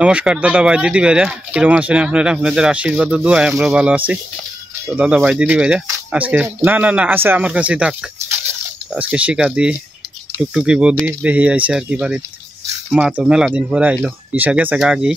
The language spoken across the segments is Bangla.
নমস্কার দাদা ভাই দিদি ভাইরা, কিরকম আছেন আপনারা? আপনাদের আশীর্বাদ ও দোয়ায় আমরা ভালো আছি। তো দাদা ভাই দিদি ভাইরা, আজকে না না না আছে আমার কাছে থাক। আজকে শিকা দি টুকটুকি বৌদি বেহি আইছে আর কি বাড়িত। মা তো মেলা দিন পরে আইলো, ঈশা গেছে আগেই।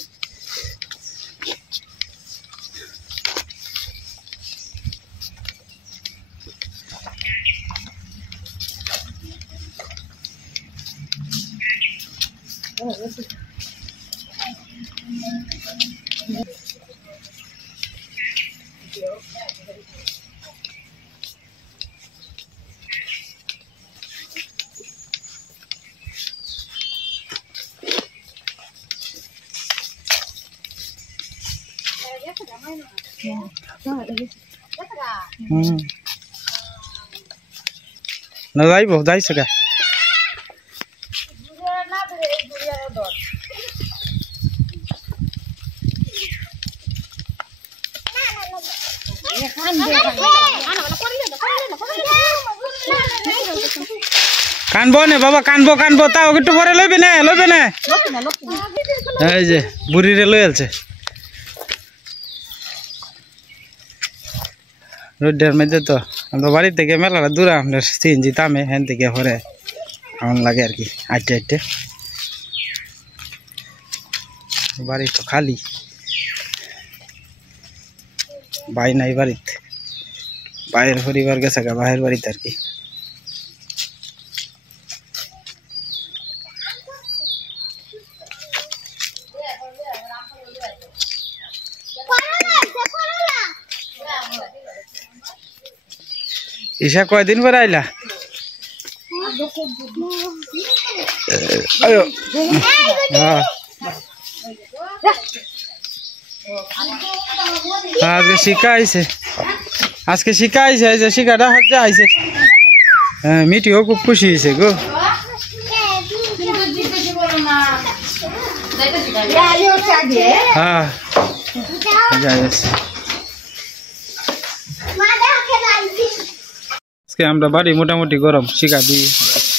না যাইব যাইছে গা কানবো নে বাবা, কানবো কানবো, তাও একটু পরে লইবে না এই যে বুড়িরে লই আলছে রোডের মধ্যে। তো আমরা বাড়ি থেকে মেলাটা দূরে, আপনার সিএনজি তামে হ্যান থেকে পরে এমন লাগে আর কি। আইটে আইটে বাড়ি তো খালি, ভাই নাই বাড়িতে, ভাইয়ের পরিবার গেছে গা ভাইয়ের বাড়িতে আর কি। ঈশা কয়দিন পরে আইলা? আজকে শিকা আইছে, আজকে শিকা আইছে, এই যে শিকাটা হচ্ছে আইছে। হ্যাঁ মিটিও খুব খুশি হয়েছে গো। হ্যাঁ আজকে আমরা বাড়ি মোটামুটি গরম শিকা দিই।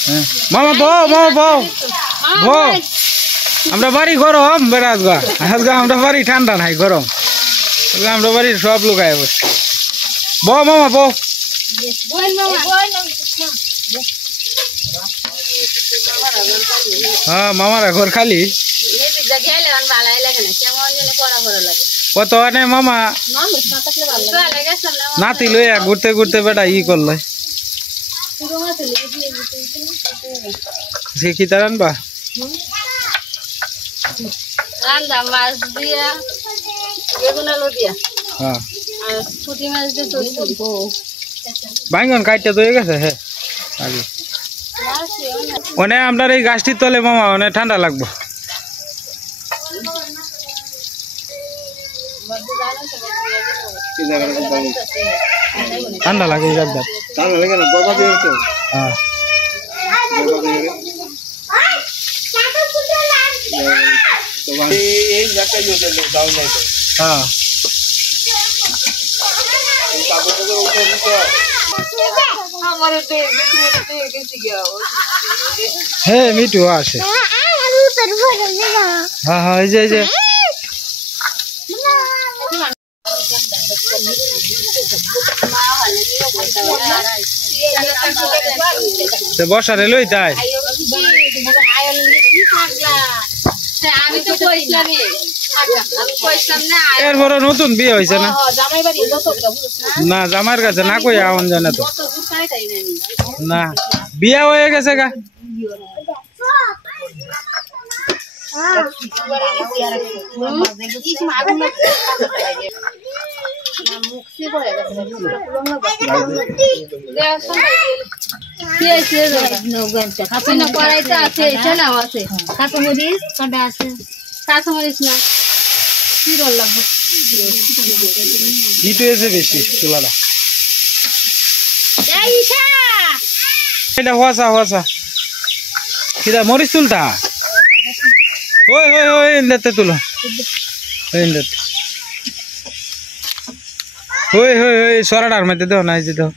হ্যাঁ মামা বউ মামা বউ বউ, আমরা বাড়ি গরম বেড়াত গা। আজকে আমরা বাড়ি ঠান্ডা নাই গরম, আমরা বাড়ির সব লোক আয় বসে। বউ মামা বউ, হ্যাঁ মামারা ঘর খালি কত আনে মামা নাতি লইয়া ঘুরতে ঘুরতে বেটা ই করলে সে কি তার আনবা বাইগন কাটটা তো হয়ে গেছে। হ্যাঁ আগে অনেক আপনার এই গাছটির তলে মামা অনেক ঠান্ডা লাগবো। ঠান্ডা লাগে ঠান্ডা লাগে না বাবা দিয়ে তো। হ্যাঁ হ্যাঁ মিটু আসে। হ্যাঁ হ্যাঁ এই যে বসারে লই তাই এরপরে নতুন বিয়ে হয়েছে না? না জামাইয়ের কাছে না কই আওয়ান জানে তো না, বিয়া হয়ে গেছে গা। বেশি চুলাটা হওয়া হওয়া কিরা মরিচ তুলতা ওই ওই ওই ইন্দাতে তুলো ওই ওই ওই সরাটার মধ্যে দাও না, এই যে দাও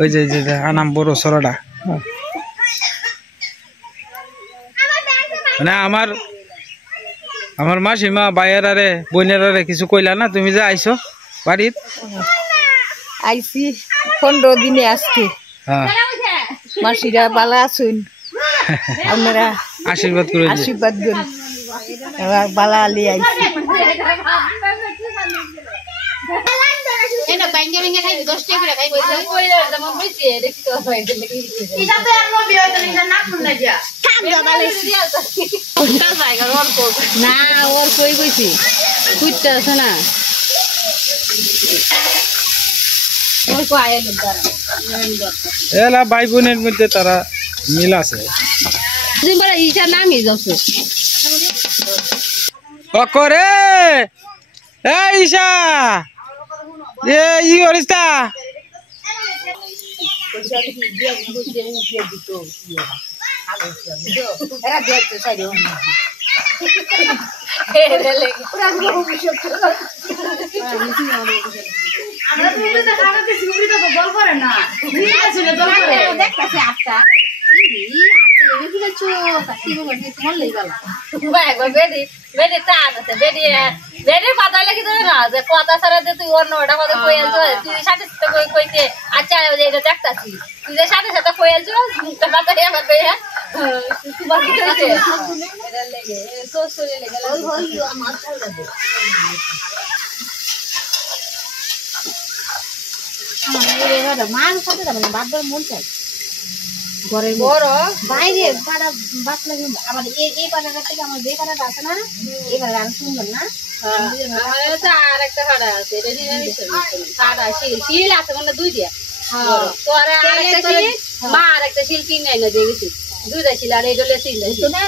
ওই যে আনাম বড় সরাটা। মানে আমার আমার মাসিমা বাইরারে বোনেরারে কিছু কইলা না তুমি যে আইছো বাড়িত আইছি 15 দিনে আজকে হ্যাঁ মাসিরা ভালো আছেন আপনারা আশীর্বাদ করে দিও আশীর্বাদ করুন ভালো আলি আইছি এনা বাইঙ্গা বাইঙ্গা খাই 10 টাকা করে খাই বইছে কইরা যেমন বইছে দেখি তো হয় দেখি এটা তো আর নবি হয়তো না নাক না দিয়া কাম দাদা লেছি কোনটা জায়গা রন করব না ওর কই কইছি কুইটা আছে না ওই কো আয়া লোকদার এলা ভাই বোনের মধ্যে তারা মিল আছে জিম্বারা ইটা নামই যাচ্ছে করে এই ঈশা এ ই অরিস্তা এরা দেখতে সাইডে আমরা তো এটা খাওয়াতে সুবিধা তো বল করে না ঠিক আছে না বল করে দেখতেছে আটটা কথা ছাড়া তুই অন্য ওটা কথা কই আলছো তুই সাথে সাথে কইতে আচ্ছা এটা দেখতাছি তুই সাথে সাথে কই আলছো মুখটা কথা আমার কইয়া তোমার কি হইছে এটা লাগে তো সরে লাগে ওই আমার চলে দে আমার এবারে মান সাথে যাবে বাদবার মন চাই ঘরে বড় বাইরে পাড়া বাত লাগে আমার এই পাড়াটা থেকে আমার যে পাড়াটা আছে না এই পাড়াটা আর সুন্দর না আমার তো আর একটা পাড়া আছে এটা দিয়ে নিছে পাড়া শিল আছে মানে দুই দিয়া তো আর একটা শিল মা আর একটা শিল তিন নাই না দিয়ে গেছি দুইটা শিল আর এইগুলো তিন নাই তো না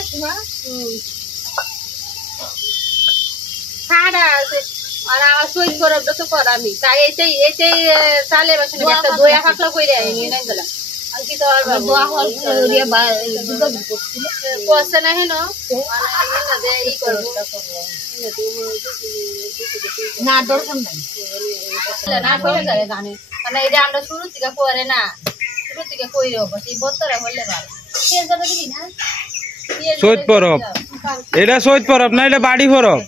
পাড়া আছে আর আমার সইল করব তো কর আমি তাই এইটাই চালে বসে একটা দইয়া ফাকলা কইরা নিয়ে নাই গেলাম আর কি তো আর দোয়া হল রিয়া বা দুটো করছিল কোসে না হেনো মানে না দে ই করব না দর্শন নাই না কইলে করে জানে মানে এটা আমরা শুরু থেকে করে না শুরু থেকে কইরো বসে বতরা হলে ভালো কে যাবে দিবি না চৈত পরব এটা চৈত পরব না এটা বাড়ি পরব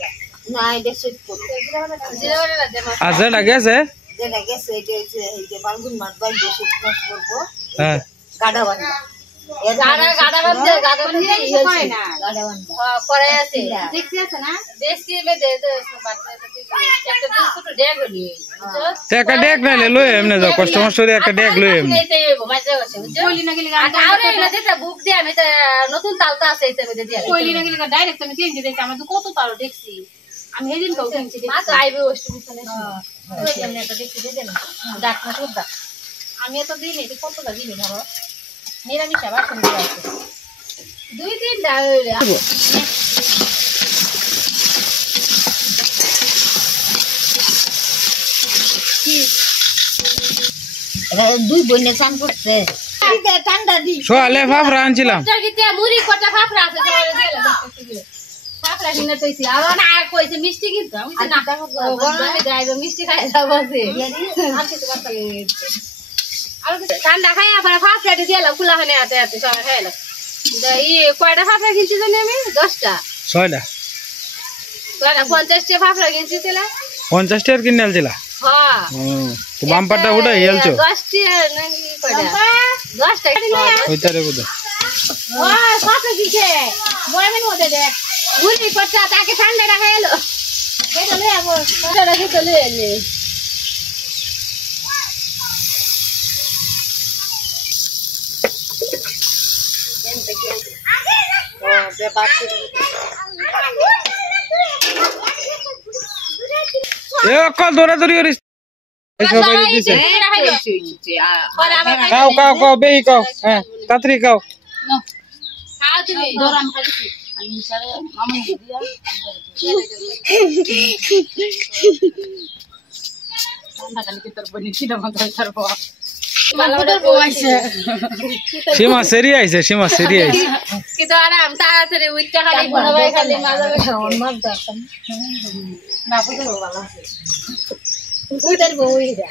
না এটা সুট করতে জিরাওয়ালা না দেমা আছে লাগেছে যে লাগেছে এই যে বাঙ্গুন মাছ বাই বেশি ক্রস করব হ্যাঁ গাডা বান্ধা গাডা বান্ধে ই হয় না গাডা বান্ধা করে আছে দেখছি আছে না দেখছি মে দে দে একটা দিন ছোট ড্যাগ হলি একটা ডেক নাইলে লই এমনে যাও কাস্টমার সরি একটা ডেক লই এমনে এইতে মাঝে আছে কইলি না গেলি আরে না যেটা বুক দে আমি তো নতুন তালতা আছে এইতে মে দিয়া কইলি না গেলি ডাইরেক্ট আমি চেঞ্জ দিতে আমরা তো কত তাল দেখছি আমি হেদিন কও কিনছি মা তো আইবে ওষ্ট বিছানে ওই এমনি একটা দেখছি দে দেন ডাক না সুদা আমি তো দিই নেই কত লাগি নি ধরো নিরামিষ আবার কোন আছে দুই তিন ডাইলে দুই বইনে চান করছে ঠান্ডা দি সোয়ালে ফাফরা আনছিলাম গিতে মুড়ি কটা ফাফরা আছে সবাই দিলে ফাফরা কিনে কইছি আর না কইছে মিষ্টি কিন্তু আমি তো না গরমে যাইবে মিষ্টি খাই যাব আছে আর কিছু কথা আর ঠান্ডা খাই আবার ফাফরা দিলা কুলা হনে আতে আতে সবাই খাইলা এই কয়টা ফাফরা কিনছি জানি আমি 10টা 6টা কয়টা 50 টা ফাফরা কিনছি তেলা 50 টাকার কিনে আলছিলা হ্যাঁ তো বাম্পারটা উঠাই হেলছো 10 টা নাকি কয়টা 10 টাকা দিলে ওইটারে বুঝা ও কত দিছে বয়মের মধ্যে দেখ মুড়ি কটা তাকে ঠান্ডা রাখা এলো এটা লই আবো এটা রাখি তো লই এলে এ কল দৌড়াদৌড়ি করিস এই সবাই দিছে খাও খাও খাও বেই খাও হ্যাঁ তাড়াতাড়ি খাও খাও তুমি দরাম খাইছি আমি সারে মামা দিয়া ঠান্ডা কালকে তোর বনি ছিল মাথায় ছাড়বো সীমা সেরি আইছে কিন্তু আরাম তাড়াতাড়ি উইটা খালি বনাবাই খালি মাজা মাছ দাম না বুঝো ভালো আছে উইটার বউই যা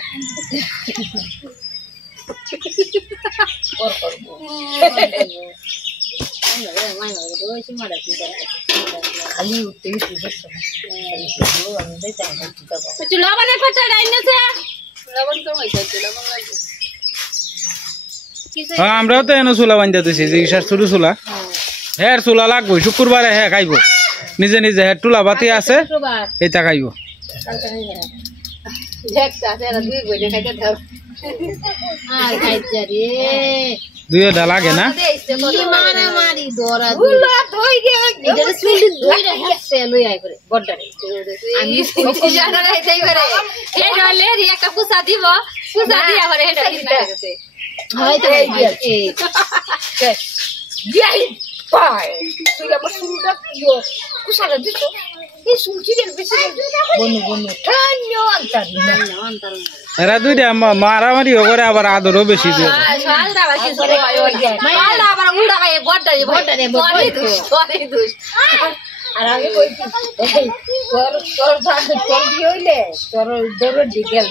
কর মাই মাই ওই সীমাটা কি খালি উঠতে গেছি দেখছো না আমি দেখতে একটু লবণের পাতা ডাইনেছে লবণ কম হইছে লবণ লাগবে হ্যাঁ আমরাও তো এনে চুলা বান্ধা দিছি জিজ্ঞাসা ছোট চুলা হ্যাঁ চুলা লাগবো শুক্রবারে হ্যাঁ খাইব নিজে নিজে হ্যাঁ টুলা বাতি আছে এটা খাইব দুইটা লাগে না এরা দুইটা মারামারি করে আবার আদরও বেশি দিয়ে আর আমি কইছি তোর দিয়ে হইলে তোর দৌড় ডিগেল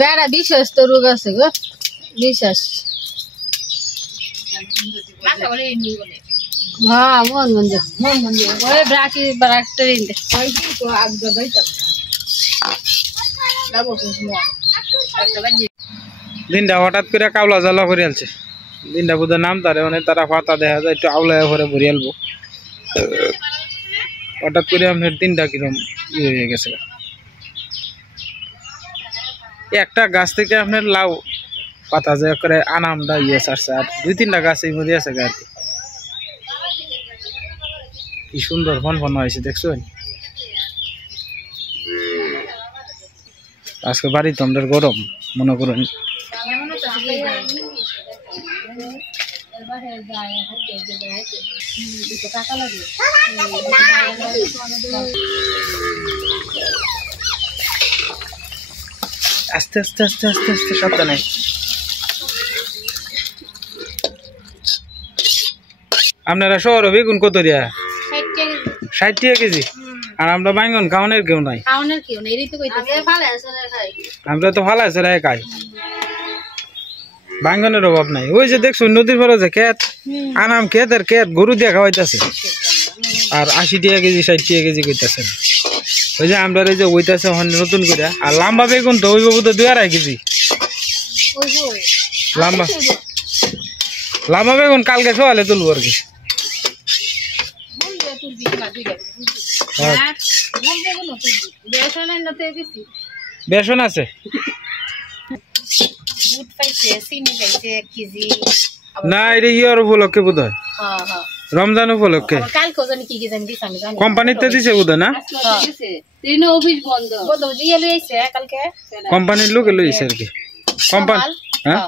বেড়া বিশ্বাস তো রোগ আছে গো বিশ্বাস হ্যাঁ মন মন্দির ওই ব্রাকি ব্রাকটার ইন্দে দিনটা হঠাৎ করে কাউলা জ্বালা করে আলছে দিনটা বোধ নাম তারে মানে তারা পাতা দেখা যায় একটু আউলায় ভরে ভরে আলবো হঠাৎ করে আপনার দিনটা কিরম ইয়ে হয়ে গেছে একটা গাছ থেকে আপনার লাউ পাতা যে করে আনামটা ইয়ে ছাড়ছে আর দুই তিনটা গাছ এই মধ্যে আছে আর কি সুন্দর ফন ফন হয়েছে দেখছো আজকে বাড়িতে আমাদের গরম মনে করুন আস্তে আস্তে আস্তে আস্তে আস্তে সাবধানে আপনারা শহরে বেগুন কত দিয়া 60 টাকা কেজি আর আমরা বাইগন খাওয়ানোর কেউ নাই আমরা তো ভালো আছে রে খাই বাইগনের অভাব নাই ওই যে দেখছো নদীর পরে যে ক্ষেত আনাম ক্ষেত আর ক্ষেত গরু দিয়ে খাওয়াইতেছে আর 80 টাকা কেজি 60 টাকা কেজি কইতাছে ওই যে আমরা এই যে ওইটাছে নতুন করে আর লম্বা বেগুন তো ওই বাবু তো 2.5 কেজি লম্বা বেগুন কালকে সকালে তুলবো আর কি বেসন আছে না এটা ইয়ার উপলক্ষে বোধ হয় রমজান উপলক্ষে কোম্পানিতে দিছে বোধ না কোম্পানির লোকে লইছে আর কি কোম্পানি হ্যাঁ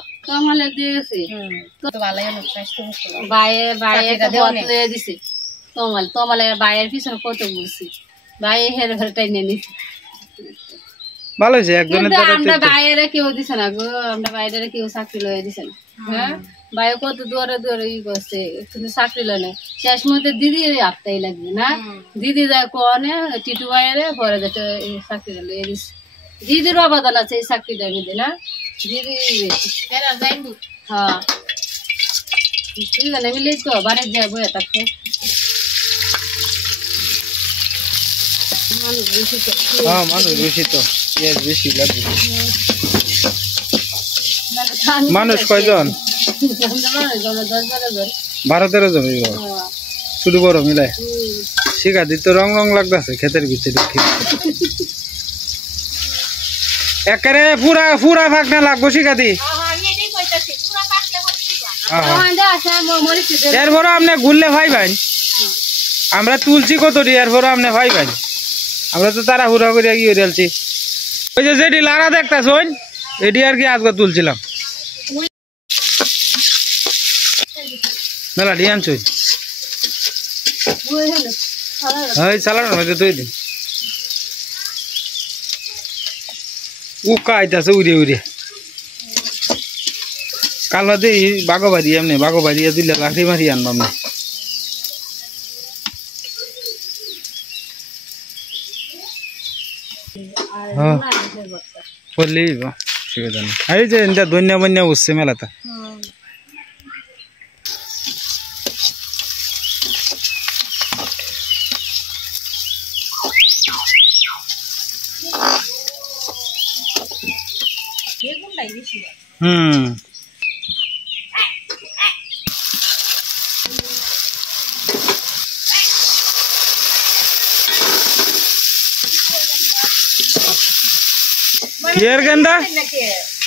বাইরের পিছনে কত ঘুরছি বাইরে হেরে হেরে টাইনে নিছি ভালো হয়েছে একজনের আমরা বাইরে কেউ দিছে না গো আমরা বাইরে কেউ চাকরি লয়ে দিছে না হ্যাঁ বাইরে কত দূরে দূরে ই করছে কিন্তু চাকরি লয় না শেষ মধ্যে দিদি আপতাই লাগবে না দিদি যায় কোনে টিটু বাইরে পরে যেটা চাকরি লয়ে দিছে দিদির অবদান আছে এই চাকরিটার মধ্যে না দিদি হ্যাঁ ঠিক আছে মিলে তো বাড়ির যায় বয়ে থাকতো মানুষ বেশি তো বেশি লাগবে মানুষ কয়জন 12-13 জন শুধু বড় মিলাই শিখা দিতে রং রং লাগতেছে ক্ষেতের ভিতরে একেবারে পুরা পুরা ভাগ না লাগবো শিখা দি এরপরে আপনি ঘুরলে ভাইবেন আমরা তুলছি কত এরপরে আপনি ভাইবেন আমরা তো তারা হুড়া করে গিয়ে রেলছি ওই যে যেটি লাড়া দেখতেছ এটি আর কি আজকে তুলছিলাম মেলা ডিয়ান চই চালানোর মধ্যে তুই দিন উকা আইতাছে উড়ে উড়ে কালো দিয়ে বাগো বাড়ি এমনি বাগো বাড়িয়ে দিলে লাকড়ি মারি আনবাম না করলেই অসুবিধা নেই এই যে ধনিয়া বন্যা উঠছে মেলাতে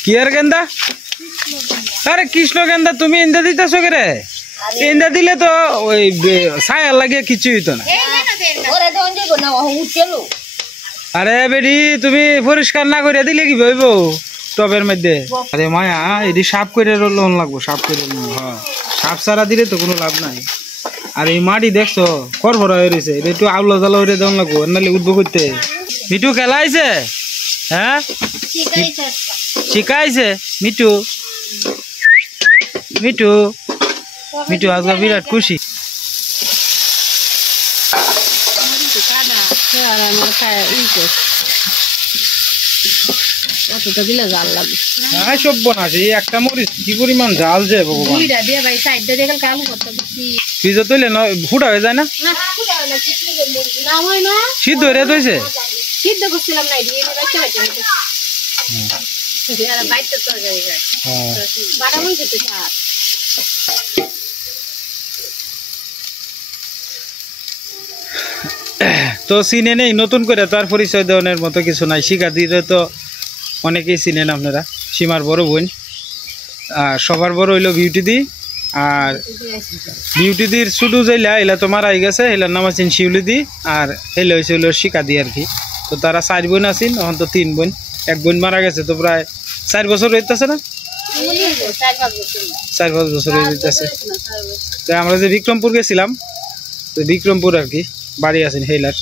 কিয়ার গেন্দা আরে কৃষ্ণ গেন্দা তুমি ইন্দা দিতেছো কে রে ইন্দা দিলে তো ওই ছায়া লাগে কিছু হইতো না আরে বেডি তুমি পরিষ্কার না করে দিলে কি হইব টবের মধ্যে আরে মায়া এটি সাফ করে লোন লাগবো সাফ করে হ্যাঁ সাফ সারা দিলে তো কোনো লাভ নাই আর এই মাটি দেখছো খড় হয়ে রয়েছে এটা একটু আউলা জ্বালা হয়ে দেওয়া লাগবো নাহলে উঠবো করতে মিঠু খেলা আইছে হ্যাঁ শিখাইছে মিঠু মিঠু মিঠু আজকে বিরাট খুশি একটা মরিচ কি পরিমাণ জাল যে ভগবান ফ্রিজে তৈলে ফুটা হয়ে যায় না সিদ্ধ হয়ে রয়েছে সিদ্ধ করছিলাম না তো চিনে নেই নতুন করে তো আর পরিচয় দেওয়ার মতো কিছু নাই শিখা দিলে তো অনেকেই চিনেন আপনারা সীমার বড় বোন আর সবার বড় হইলো বিউটি দি আর বিউটি দির শুধু যাইলা এলা তো মারাই গেছে এলার নাম আছেন শিউলি দি আর এলে হয়েছে হইলো শিকা দি আর কি তো তারা 4 বোন আছেন এখন তো 3 বোন এক বোন মারা গেছে তো প্রায় 4 বছর হইতেছে না 4-5 বছর হয়ে যেতেছে তো আমরা যে বিক্রমপুর গেছিলাম তো বিক্রমপুর আর কি বাড়ি আছেন হেলার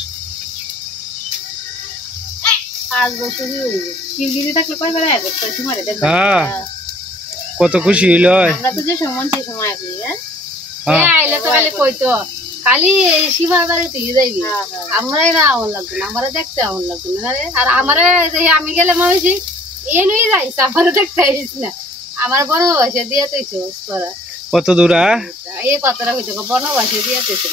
কত খুশি হইল খালি শিবার বাড়ি তুই যাইবি আমরাই না আমন লাগতো না আমরা দেখতে আমন লাগতো না আর আমার আমি গেলে মাসি এ নিয়ে যাইস আমার দেখতে আইস না আমার বনবাসে দিয়ে তুইছো তোরা কত দূর এই কতটা হইতো বনবাসে দিয়ে তুইছো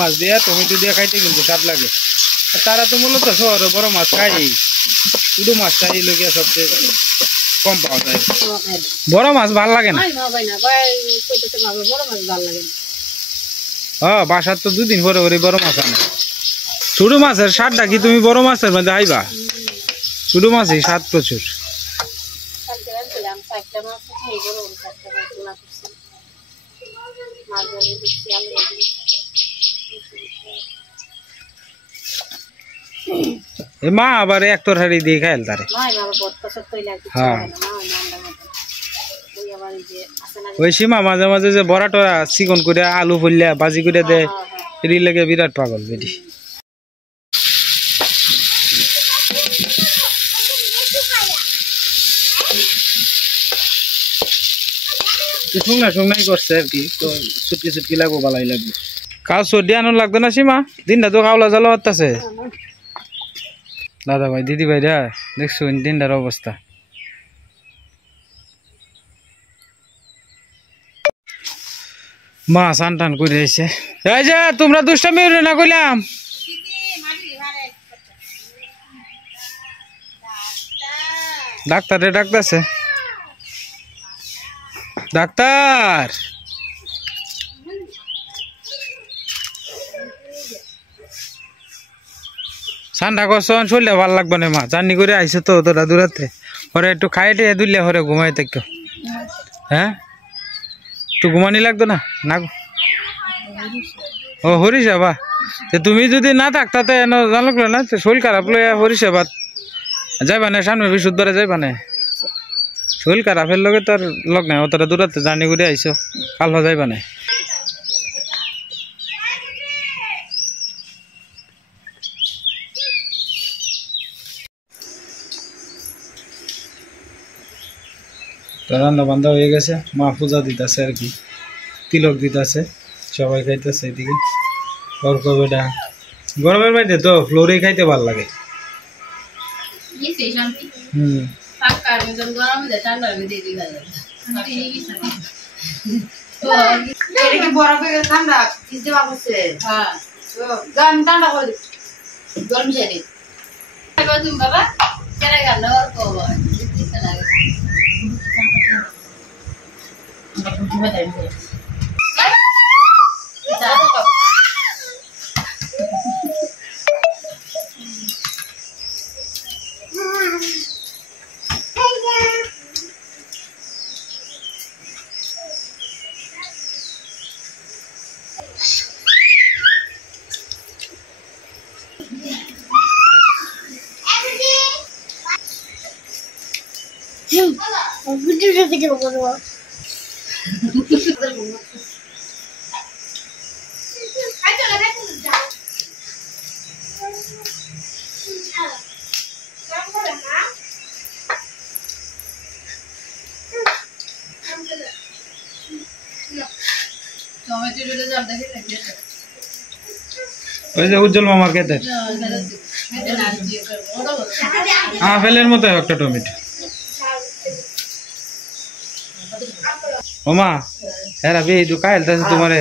মাছ দিয়া টমেটো দিয়া খাইতে কিন্তু স্বাদ লাগে তারা তো মূলত শহরে বড় মাছ খাই শুধু মাছটা এই লোকে সবচেয়ে কম পাওয়া যায় বড় মাছ ভাল লাগে না হ্যাঁ বাসার তো 2 দিন পরে ওরে বড় মাছ আনে ছোট মাছের স্বাদটা কি তুমি বড় মাছের মধ্যে আইবা ছোট মাছই স্বাদ প্রচুর মা আবার এক তরকারি দিয়ে খাইল তারে হ্যাঁ ওই সীমা মাঝে মাঝে যে বড়া টরা চিকন করে আলু ফলিয়া ভাজি করে দেয় এটি লেগে বিরাট পাগল বেটি শুকনাই করছে আর কি তো ছুটকি ছুটকি লাগবো ভালাই লাগবে কাউ সর্দি আনো লাগতো না সীমা দিনটা তো খাওলা জালো হচ্ছে দাদা ভাই দিদি ভাই রা দেখছো দিনটার অবস্থা মা সান টান করে এসে এই যে তোমরা দুষ্টামি না কইলাম ডাক্তারে ডাকতেছে ডাক্তার ঠান্ডা করছন শরীরে ভাল লাগবে না মা জার্নি করে আইসো তো তোরা দূরাতে ওরে একটু খাইটে দুললে হরে ঘুমাই থাকো হ্যাঁ একটু ঘুমানি লাগতো না না ও হরিষা বা তুমি যদি না থাকতাতে জানলো না শরীর খারাপ লইয়া হরিষা বা যাইবা না সামনে বিশুদ্ধরে যাইবা না শরীর খারাপের লগে তোর লগ নাই অতটা দূরাতে জার্নি করে আইসো কাল যাইবা না রান্না বান্ধা হয়ে গেছে, মা পূজা দিতেছে আর কি, তিলক দিতেছে, সবাই খাইতেছে এদিকে। অর্ক বেটা গরমের মধ্যে তো ফ্লোরে খাইতে ভালো লাগে। হুম ঠান্ডা ঠান্ডা করে গরম চাই বাবা ওই যে উজ্জ্বল মামার খেতে আপেলের মতো একটা টমেটো। ওমা হ্যাঁ রাবি তুই কাই হেলতেছে তোমারে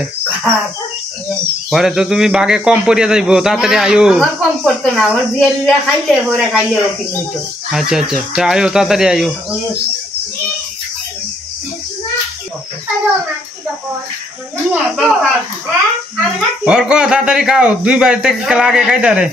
ঘরে তো তুমি বাগে কম পড়িয়া যাইবো, তাড়াতাড়ি আয়ো। কম পড়তো না, আমার বিয়ের খাইলে ওরা খাইলে কিনতো। আচ্ছা আচ্ছা তা আয়ো, তাড়াতাড়ি আয়ো। অর্ক তাড়াতাড়ি খাও, 2 বাজে থেকে লাগে খাইতে রে।